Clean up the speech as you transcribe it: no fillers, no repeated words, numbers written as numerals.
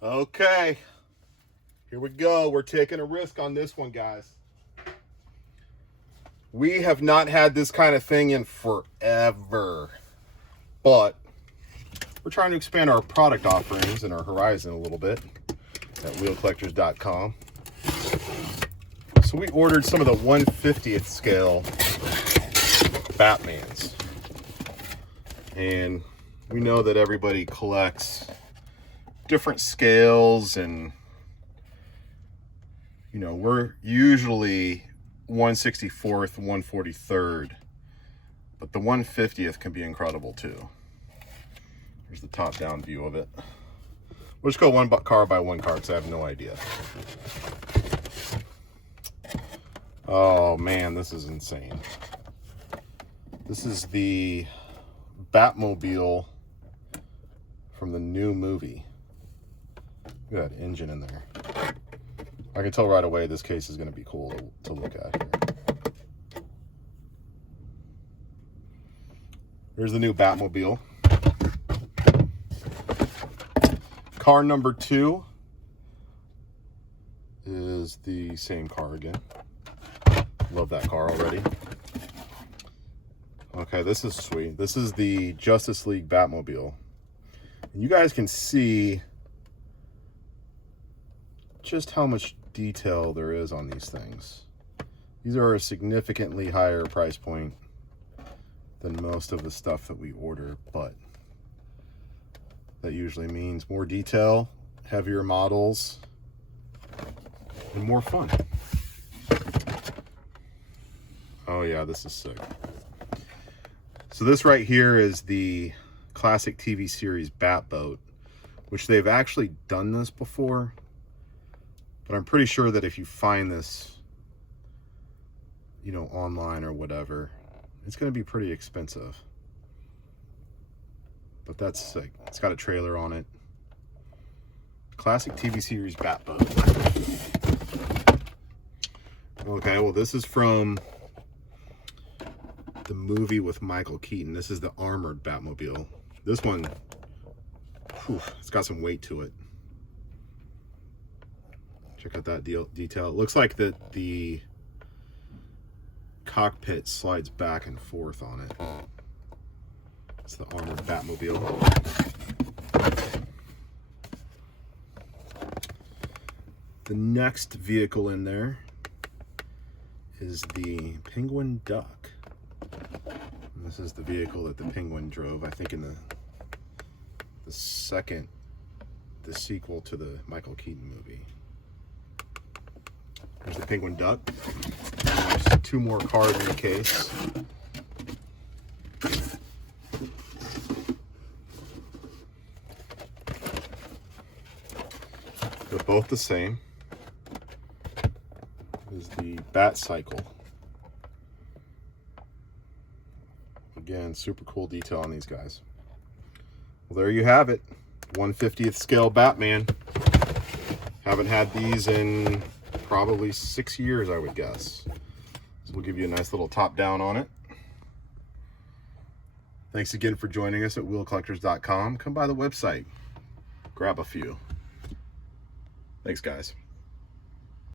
Okay, here we go. We're taking a risk on this one, guys. We have not had this kind of thing in forever, but we're trying to expand our product offerings and our horizon a little bit at wheelcollectors.com. So we ordered some of the 1/50th scale Batmans. And we know that everybody collects different scales, and you know, we're usually 1/64th, 1/43rd, but the 1/50th can be incredible too. Here's the top down view of it. We'll just go one car by one car because I have no idea. Oh man, this is insane. This is the Batmobile from the new movie. Look at that engine in there. I can tell right away this case is going to be cool to look at here. Here's the new Batmobile. Car number 2 is the same car again. Love that car already. Okay, this is sweet. This is the Justice League Batmobile. And you guys can see just how much detail there is on these things. These are a significantly higher price point than most of the stuff that we order, but that usually means more detail, heavier models, and more fun. Oh yeah, this is sick. So this right here is the classic TV series Batboat, which they've actually done this before, but I'm pretty sure that if you find this, you know, online or whatever, it's going to be pretty expensive. But that's sick. It's got a trailer on it. Classic TV series Batboat. Okay, well this is from the movie with Michael Keaton. This is the Armored Batmobile. This one, whew, it's got some weight to it. Check out that detail. It looks like the cockpit slides back and forth on it. It's the Armored Batmobile. The next vehicle in there is the Penguin Duck. And this is the vehicle that the Penguin drove, I think in the sequel to the Michael Keaton movie. There's the Penguin Duck. There's 2 more cars in the case. They're both the same. This is the BATCYCLE. Again, super cool detail on these guys. Well, there you have it. 1/50th scale Batman. Haven't had these in probably 6 years, I would guess. So we'll give you a nice little top down on it. Thanks again for joining us at wheelcollectors.com. Come by the website. Grab a few. Thanks, guys.